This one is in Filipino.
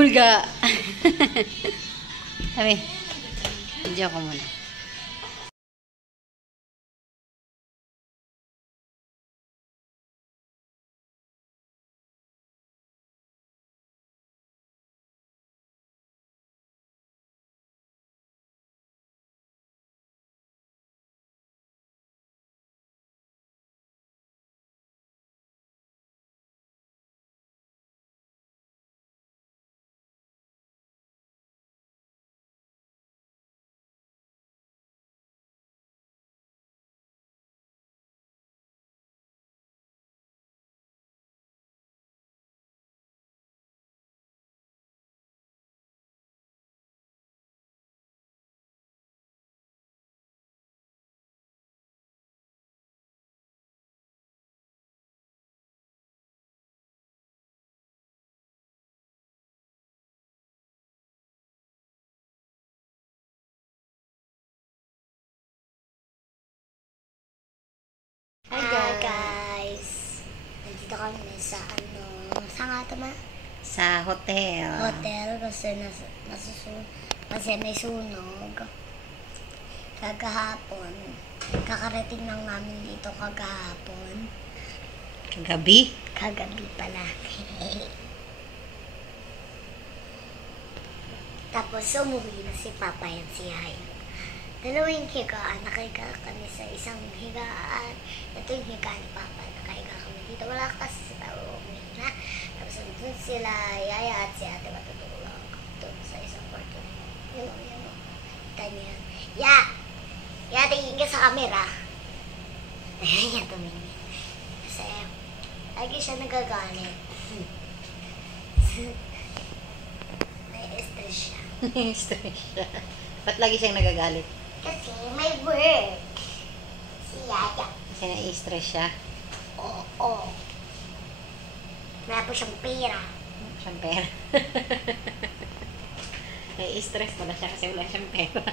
Bulga. Sabi, video ko muna. Hi guys! Nandito kami sa saan nga ito ma? Sa hotel. Hotel kasi may sunog. Kagahapon. Kakarating lang namin dito kagahapon. Kagabi? Kagabi pala. Tapos umuwi na si Papa at si Yaya. Dalawang higaan, nakahiga kami sa isang higaan. Ito yung higaan ni Papa, nakahiga kami dito. Wala kasi si Papa umuwi na. Tapos doon sila, Yaya at si Ate matutulog. Doon sa isang kwarto. Yun o. Kita niyo yan. Ya, tingin ka sa camera. Ayan, tumingin. Kasi, lagi siya nagagalit. May stress siya. Stress siya. Ba't lagi siyang nagagalit? Kasi may work. Si Yaya. Kasi na-stress siya. Oo. Wala po siyang pera. Siyang pera. Na-stress pala siya kasi wala siyang pera.